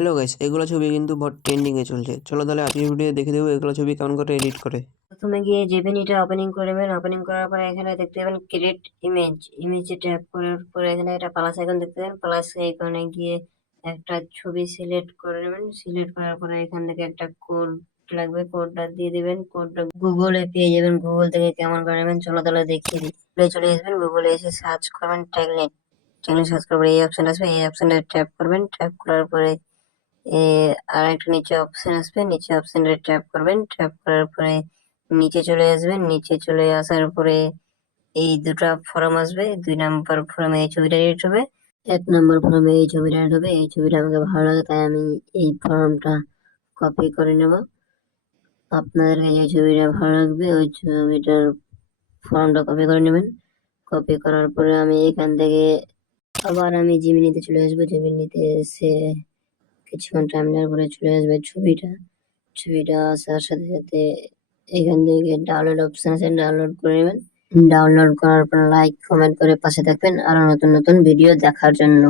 Hello guys, এগুলো ছবি কিন্তু ট্রেন্ডিং এ চলছে। চলো তাহলে আজকের ভিডিও দেখে দেবো এগুলো ছবি কেমন করে এডিট করে। প্রথমে গিয়ে জেমিনিটা ওপেনিং করবেন। ওপেনিং করার পরে এখানে দেখতে পাবেন ক্রিয়েট ইমেজ। ইমেজে ট্যাপ করার পরে এখানে একটা প্লাস আইকন দেখতে পাবেন। প্লাস আইকনে গিয়ে একটা ছবি সিলেক্ট করে নেবেন। সিলেক্ট করার পরে এখান থেকে একটা কোড লাগবে, কোডটা দিয়ে দিবেন। কোডটা গুগলে পেয়ে যাবেন। গুগল থেকে কেমন করে নেবেন চলো তাহলে দেখিয়ে দিই। চলে আসবেন, গুগলে এসে সার্চ করবেন ট্যাগনেট। ট্যাগনেট সার্চ করার পরে এই অপশন আসবে, এই অপশনটা ট্যাপ করবেন। ট্যাপ করার পরে আর একটা নিচে অপশন আসবে, নিচে অপশনটা ট্যাপ করবেন। ট্যাপ করার পরে নিচে চলে আসবেন। নিচে চলে আসার পরে এই দুটো ফর্ম আসবে। 2 নম্বর ফর্মে এই ছবিটা এডিট হবে, 1 নম্বর ফর্মে এই ছবিটা এডিট হবে। এই ছবিটা আমাকে ভালো লাগে তাই আমি এই ফর্মটা কপি করে নেব। আপনাদেরকে যে ছবিটা ভালো লাগবে ওই ছবিটার ফর্মটা কপি করে নেবেন। কপি করার পরে আমি এখান থেকে আবার আমি জিমিনিতে চলে আসবো। জিমিনিতে এসে কিছুক্ষণ টাইম নেওয়ার পরে চলে আসবে ছবিটা আসার সাথে সাথে এখান থেকে ডাউনলোড অপশন আছে, ডাউনলোড করে নেবেন। ডাউনলোড করার পর লাইক কমেন্ট করে পাশে থাকবেন আরো নতুন নতুন ভিডিও দেখার জন্য।